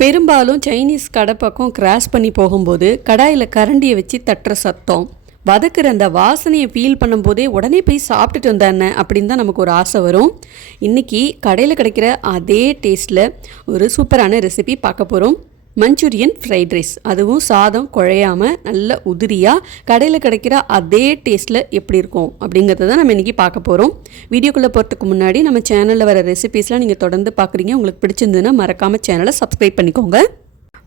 பெரும்பாலும் சைனீஸ் கடை பக்கம் கிராஸ் பண்ணி போகும்போது கடாயில் கரண்டியை வச்சு தட்டுற சத்தம், வதக்குற அந்த வாசனையை ஃபீல் பண்ணும்போதே உடனே போய் சாப்பிட்டுட்டு வந்தானே அப்படின்னு தான் நமக்கு ஒரு ஆசை வரும். இன்றைக்கி கடையில் கிடைக்கிற அதே டேஸ்ட்டில் ஒரு சூப்பரான ரெசிபி பார்க்க போகிறோம். மஞ்சூரியன் ஃப்ரைட் ரைஸ், அதுவும் சாதம் குழையாமல் நல்ல உதிரியாக கடையில் கிடைக்கிற அதே டேஸ்ட்டில் எப்படி இருக்கும் அப்படிங்கிறத தான் நம்ம இன்றைக்கி பார்க்க போகிறோம். வீடியோக்குள்ளே போகிறதுக்கு முன்னாடி நம்ம சேனலில் வர ரெசிபீஸ்லாம் நீங்கள் தொடர்ந்து பார்க்குறீங்க. உங்களுக்கு பிடிச்சிருந்ததுன்னா மறக்காமல் சேனலை சப்ஸ்கிரைப் பண்ணிக்கோங்க.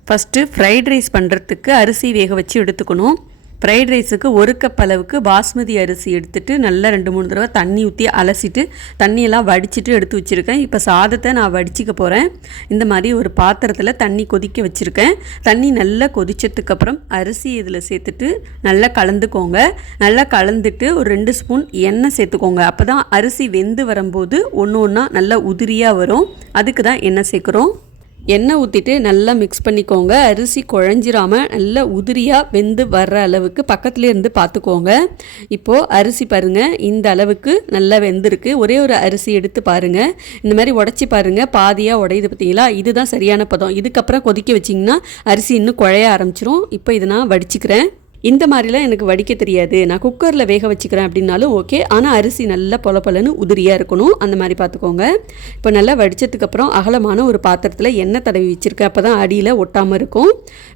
ஃபஸ்ட்டு ஃப்ரைட் ரைஸ் பண்ணுறதுக்கு அரிசி வேக வச்சு எடுத்துக்கணும். ஃப்ரைட் ரைஸுக்கு 1 கப் அளவுக்கு பாஸ்மதி அரிசி எடுத்துகிட்டு நல்லா 2-3 தடவை தண்ணி ஊற்றி அலசிட்டு தண்ணியெல்லாம் வடிச்சிட்டு எடுத்து வச்சுருக்கேன். இப்போ சாதத்தை நான் வடிச்சிக்க போகிறேன். இந்த மாதிரி ஒரு பாத்திரத்தில் தண்ணி கொதிக்க வச்சுருக்கேன். தண்ணி நல்லா கொதிச்சதுக்கப்புறம் அரிசி இதில் சேர்த்துட்டு நல்லா கலந்துக்கோங்க. நல்லா கலந்துட்டு ஒரு 2 ஸ்பூன் எண்ணெய் சேர்த்துக்கோங்க. அப்போ தான் அரிசி வெந்து வரும்போது ஒன்று ஒன்றா நல்லா உதிரியாக வரும். அதுக்கு தான் எண்ணெய் சேர்க்குறோம். எண்ணெய் ஊற்றிட்டு நல்லா மிக்ஸ் பண்ணிக்கோங்க. அரிசி குழஞ்சிராமல் நல்லா உதிரியாக வெந்து வர்ற அளவுக்கு பக்கத்துலேயே இருந்து பார்த்துக்கோங்க. இப்போது அரிசி பாருங்கள், இந்த அளவுக்கு நல்லா வெந்திருக்கு. ஒரே ஒரு அரிசி எடுத்து பாருங்கள், இந்த மாதிரி உடச்சி பாருங்கள், பாதியாக உடையுது பார்த்தீங்களா? இதுதான் சரியான பதம். இதுக்கப்புறம் கொதிக்க வச்சிங்கன்னா அரிசி இன்னும் குழைய ஆரம்பிச்சிரும். இப்போ இதை நான் வடிச்சிக்கிறேன். இந்த மாதிரிலாம் எனக்கு வடிக்க தெரியாது, நான் குக்கரில் வேக வச்சுக்கிறேன் அப்படின்னாலும் ஓகே. ஆனால் அரிசி நல்லா பொலன்னு உதிரியாக இருக்கணும், அந்த மாதிரி பார்த்துக்கோங்க. இப்போ நல்லா வடித்ததுக்கப்புறம் அகலமான ஒரு பாத்திரத்தில் எண்ணெய் தடவி வச்சுருக்கேன். அப்போ தான் அடியில் ஒட்டாமல் இருக்கும்.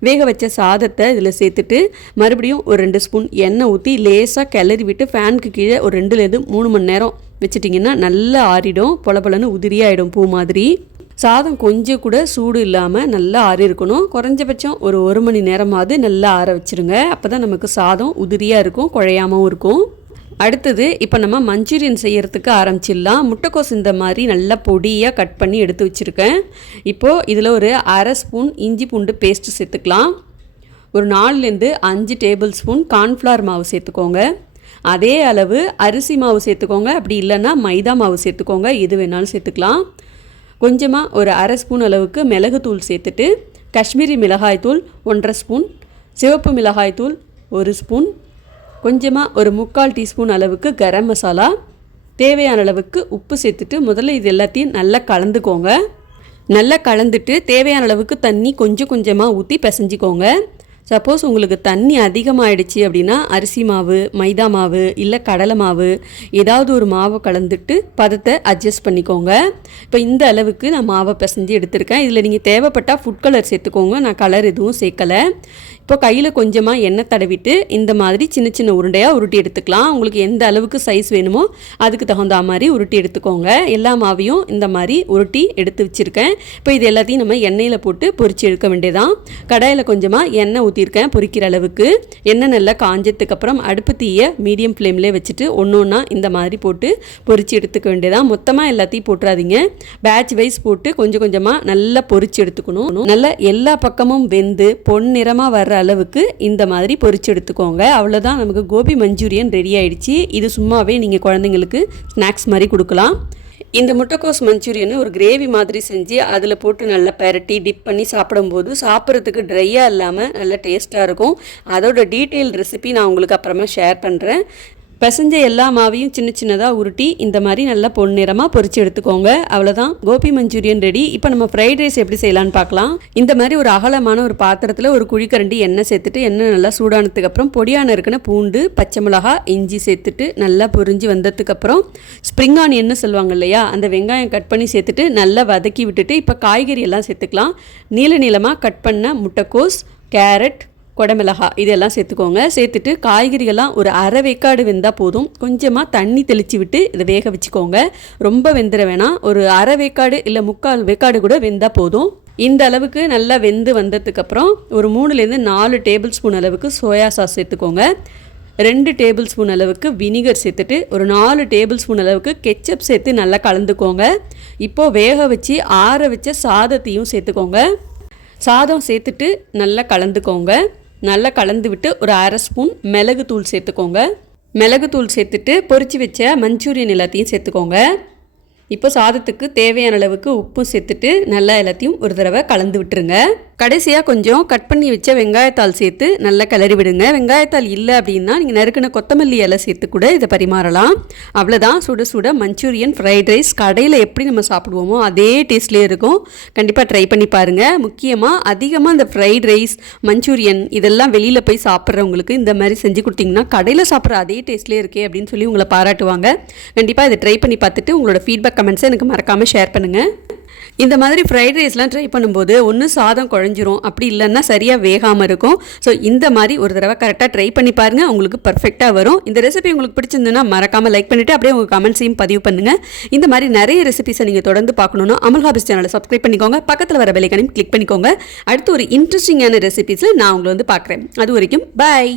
வேக வச்ச சாதத்தை இதில் சேர்த்துட்டு மறுபடியும் ஒரு 2 ஸ்பூன் எண்ணெய் ஊற்றி லேசாக கிளறி விட்டு ஃபேனுக்கு கீழே ஒரு 2-3 மணி நேரம் வச்சுட்டிங்கன்னா நல்லா ஆறிடும், பொலன்னு உதிரியாகிடும் பூ மாதிரி. சாதம் கொஞ்சம் கூட சூடு இல்லாமல் நல்லா ஆறி இருக்கணும். குறைஞ்சபட்சம் ஒரு 1 மணி நேரமாவது நல்லா ஆற வச்சுருங்க. அப்போ தான் நமக்கு சாதம் உதிரியாக இருக்கும், குழையாமல் இருக்கும். அடுத்தது இப்போ நம்ம மஞ்சூரியன் செய்கிறதுக்கு ஆரம்பிச்சிடலாம். முட்டைக்கோஸ் இந்த மாதிரி நல்லா பொடியாக கட் பண்ணி எடுத்து வச்சுருக்கேன். இப்போது இதில் ஒரு 1/2 ஸ்பூன் இஞ்சி பூண்டு பேஸ்ட்டு சேர்த்துக்கலாம். ஒரு 4-5 டேபிள் ஸ்பூன் கார்ன்ஃப்ளவர் மாவு சேர்த்துக்கோங்க. அதே அளவு அரிசி மாவு சேர்த்துக்கோங்க. அப்படி இல்லைன்னா மைதா மாவு சேர்த்துக்கோங்க, எது வேணாலும் சேர்த்துக்கலாம். கொஞ்சமாக ஒரு 1/2 ஸ்பூன் அளவுக்கு மிளகுத்தூள் சேர்த்துட்டு காஷ்மீரி மிளகாய்த்தூள் 1/2 ஸ்பூன், சிவப்பு மிளகாய்த்தூள் 1 ஸ்பூன், கொஞ்சமாக ஒரு 3/4 டீஸ்பூன் அளவுக்கு கரம் மசாலா, தேவையான அளவுக்கு உப்பு சேர்த்துட்டு முதல்ல இது எல்லாத்தையும் நல்லா கலந்துக்கோங்க. நல்லா கலந்துட்டு தேவையான அளவுக்கு தண்ணி கொஞ்சம் கொஞ்சமாக ஊற்றி பிசைஞ்சிக்கோங்க. சப்போஸ் உங்களுக்கு தண்ணி அதிகமாகிடுச்சு அப்படின்னா அரிசி மாவு, மைதா மாவு இல்லை கடலை மாவு ஏதாவது ஒரு மாவை கலந்துட்டு பதத்தை அட்ஜஸ்ட் பண்ணிக்கோங்க. இப்போ இந்த அளவுக்கு நான் மாவை பிசைஞ்சு எடுத்திருக்கேன். இதில் நீங்கள் தேவைப்பட்டால் ஃபுட் கலர் சேர்த்துக்கோங்க, நான் கலர் எதுவும் சேர்க்கலை. இப்போ கையில் கொஞ்சமாக எண்ணெய் தடவிட்டு இந்த மாதிரி சின்ன சின்ன உருண்டையாக உருட்டி எடுத்துக்கலாம். உங்களுக்கு எந்த அளவுக்கு சைஸ் வேணுமோ அதுக்கு தகுந்த மாதிரி உருட்டி எடுத்துக்கோங்க. எல்லா மாவையும் இந்த மாதிரி உருட்டி எடுத்து வச்சுருக்கேன். இப்போ இது எல்லாத்தையும் நம்ம எண்ணெயில் போட்டு பொரிச்சு எடுக்க வேண்டியதான். கடாயில் கொஞ்சமாக எண்ணெய் ஊற்றிருக்கேன் பொரிக்கிற அளவுக்கு. எண்ணெய் நல்லா காஞ்சதுக்கப்புறம் அடுப்பு தீயை மீடியம் ஃப்ளேம்லேயே வச்சுட்டு ஒன்று ஒன்றா இந்த மாதிரி போட்டு பொரிச்சு எடுத்துக்க வேண்டியதான். மொத்தமாக எல்லாத்தையும் போட்டுறாதீங்க, பேட்ச் வைஸ் போட்டு கொஞ்சம் கொஞ்சமாக நல்லா பொரிச்சு எடுத்துக்கணும். நல்லா எல்லா பக்கமும் வெந்து பொன்னிறமாக வர்ற அளவுக்கு இந்த மாதிரி பொரிச்சு எடுத்துக்கோங்க. அவ்வளோதான், நமக்கு கோபி மஞ்சூரியன் ரெடி ஆயிடுச்சு. இது சும்மாவே நீங்கள் குழந்தைங்களுக்கு ஸ்நாக்ஸ் மாதிரி கொடுக்கலாம். இந்த முட்டைக்கோஸ் மஞ்சூரியனை ஒரு கிரேவி மாதிரி செஞ்சு அதில் போட்டு நல்லா பெரட்டி டிப் பண்ணி சாப்பிடும்போது சாப்பிட்றதுக்கு ட்ரையாக இல்லாமல் நல்லா டேஸ்ட்டாக இருக்கும். அதோட டீட்டெயில் ரெசிபி நான் உங்களுக்கு அப்புறமா ஷேர் பண்ணுறேன். பிசைஞ்ச எல்லா மாவையும் சின்ன சின்னதாக உருட்டி இந்த மாதிரி நல்லா பொன்னிறமாக பொரிச்சு எடுத்துக்கோங்க. அவ்வளோதான், கோபி மஞ்சூரியன் ரெடி. இப்போ நம்ம ஃப்ரைட் ரைஸ் எப்படி செய்யலான்னு பார்க்கலாம். இந்த மாதிரி ஒரு அகலமான ஒரு பாத்திரத்தில் ஒரு குழிக்கரண்டி எண்ணெய் சேர்த்துட்டு எண்ணெய் நல்லா சூடானதுக்கப்புறம் பொடியான இருக்குன்னு பூண்டு, பச்சை மிளகாய், இஞ்சி சேர்த்துட்டு நல்லா பொரிஞ்சு வந்ததுக்கப்புறம் ஸ்ப்ரிங் ஆனியன்னு சொல்லுவாங்க இல்லையா, அந்த வெங்காயம் கட் பண்ணி சேர்த்துட்டு நல்லா வதக்கி விட்டுட்டு இப்போ காய்கறி எல்லாம் சேர்த்துக்கலாம். நீளமாக கட் பண்ண முட்டைக்கோஸ், கேரட், குடமிளகாய் இதெல்லாம் சேர்த்துக்கோங்க. சேர்த்துட்டு காய்கறிகள்லாம் ஒரு 1/2 வேக்காடு வெந்தால் போதும். கொஞ்சமாக தண்ணி தெளித்து விட்டு இதை வேக வச்சுக்கோங்க. ரொம்ப வெந்துட வேணாம், ஒரு 1/2 வேக்காடு இல்லை 3/4 வேக்காடு கூட வெந்தால் போதும். இந்த அளவுக்கு நல்லா வெந்து வந்ததுக்கப்புறம் ஒரு 3-4 டேபிள் ஸ்பூன் அளவுக்கு சோயா சாஸ் சேர்த்துக்கோங்க. 2 டேபிள் ஸ்பூன் அளவுக்கு வினிகர் சேர்த்துட்டு ஒரு 4 டேபிள் ஸ்பூன் அளவுக்கு கெச்சப் சேர்த்து நல்லா கலந்துக்கோங்க. இப்போது வேக வச்சு ஆற வச்ச சாதத்தையும் சேர்த்துக்கோங்க. சாதம் சேர்த்துட்டு நல்லா கலந்துக்கோங்க. நல்லா கலந்து விட்டு ஒரு 1/2 ஸ்பூன் மிளகுத்தூள் சேர்த்துக்கோங்க. மிளகுத்தூள் சேர்த்துட்டு பொரிச்சு வச்ச மஞ்சூரியன் எல்லாத்தையும் சேர்த்துக்கோங்க. இப்போ சாதத்துக்கு தேவையான அளவுக்கு உப்பும் சேர்த்துட்டு நல்லா எல்லாத்தையும் ஒரு தடவை கலந்து விட்டுருங்க. கடைசியாக கொஞ்சம் கட் பண்ணி வச்ச வெங்காயத்தாள் சேர்த்து நல்லா கிளறி விடுங்க. வெங்காயத்தாள் இல்லை அப்படின்னா நீங்கள் நறுக்கின கொத்தமல்லி இலை சேர்த்து கூட இதை பரிமாறலாம். அவ்வளோதான், சுட சுட மஞ்சூரியன் ஃப்ரைட் ரைஸ் கடையில் எப்படி நம்ம சாப்பிடுவோமோ அதே டேஸ்ட்லேயே இருக்கும். கண்டிப்பாக ட்ரை பண்ணி பாருங்கள். முக்கியமாக அதிகமாக இந்த ஃப்ரைட் ரைஸ் மஞ்சூரியன் இதெல்லாம் வெளியில் போய் சாப்பிட்றவங்களுக்கு இந்த மாதிரி செஞ்சு கொடுத்தீங்கன்னா கடையில் சாப்பிட்ற அதே டேஸ்ட்லேயே இருக்கே அப்படின்னு சொல்லி உங்களை பாராட்டுவாங்க. கண்டிப்பாக இதை ட்ரை பண்ணி பார்த்துட்டு உங்களோட ஃபீட்பேக் கமெண்ட்ஸை எனக்கு மறக்காமல் ஷேர் பண்ணுங்கள். இந்த மாதிரி ஃப்ரைட் ரைஸ்லாம் ட்ரை பண்ணும்போது ஒன்று சாதம் குழஞ்சிரும், அப்படி இல்லைன்னா சரியாக வேகாமல் இருக்கும். ஸோ இந்த மாதிரி ஒரு தடவை கரெக்டாக ட்ரை பண்ணி பாருங்கள், உங்களுக்கு பர்ஃபெக்டாக வரும். இந்த ரெசிபி உங்களுக்கு பிடிச்சிருந்துன்னா மறக்காமல் லைக் பண்ணிவிட்டு அப்படியே உங்கள் கமெண்ட்ஸையும் பதிவு பண்ணுங்கள். இந்த மாதிரி நிறைய ரெசிபிஸை நீங்கள் தொடர்ந்து பார்க்கணுன்னா அமல் ஹாபிஸ் சேனலை சப்ஸ்கிரைப் பண்ணிக்கோங்க, பக்கத்தில் வர பெல் ஐகானையும் கிளிக் பண்ணிக்கோங்க. அடுத்து ஒரு இன்ட்ரெஸ்டிங்கான ரெசிபிஸில் நான் உங்களை வந்து பார்க்குறேன். அது வரைக்கும் பாய்.